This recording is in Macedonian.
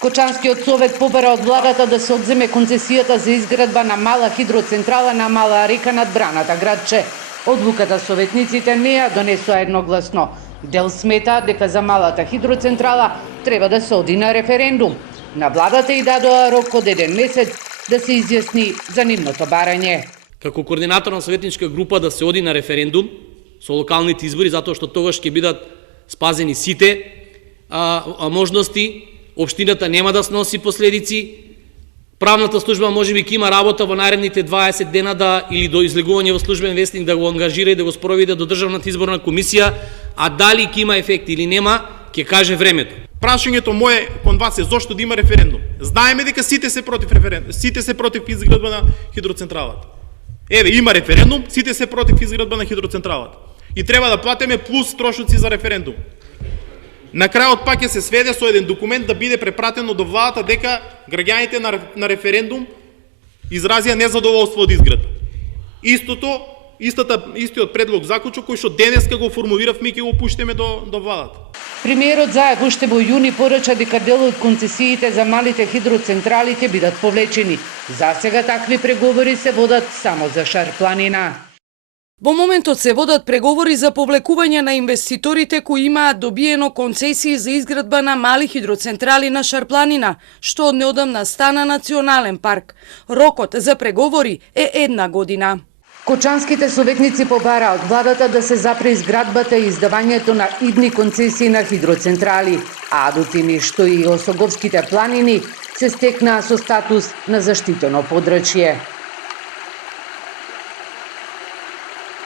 Кочанскиот совет побара од владата да се одземе концесијата за изградба на мала хидроцентрала на мала река над браната градче. Одлуката советниците не ја донесоа едногласно. Дел смета дека за малата хидроцентрала треба да се оди на референдум. На владата и дадоа рок од 1 месец да се изјасни за нивното барање. Како координатор на советничка група да се оди на референдум со локалните избори, затоа што тогаш ќе бидат спазени сите можности, општината нема да сноси последици, правната служба можеби ќе има работа во наредните 20 дена или до излегување во службен вестник да го ангажира и да го спроведе до Државната изборна комисија, а дали ќе има ефект или нема, ќе каже времето. Прашањето мое кон вас е зошто да има референдум. Знаеме дека сите се против референдум, сите се против изградба на хидроцентралата. Еве, има референдум, сите се против изградба на хидроцентралата. И треба да платиме плюс трошоци за референдум. На крајот пак ќе се сведе со еден документ да биде препратено до владата дека граѓаните на референдум изразија незадоволство од изградба. Истиот предлог заклучок кој што денеска го формулиравме и ќе го пуштиме до владата. Премиерот Заев уште во јуни порача дека дел од концесиите за малите хидроцентрали ќе бидат повлечени. За сега такви преговори се водат само за Шарпланина. Во моментот се водат преговори за повлекување на инвеститорите кои имаат добиено концесии за изградба на мали хидроцентрали на Шарпланина, што од неодамна стана национален парк. Рокот за преговори е 1 година. Кочанските советници побара од владата да се запре изградбата и издавањето на идни концесии на хидроцентрали, а Адутини што и Осоговските планини се стекнаа со статус на заштитено подрачје.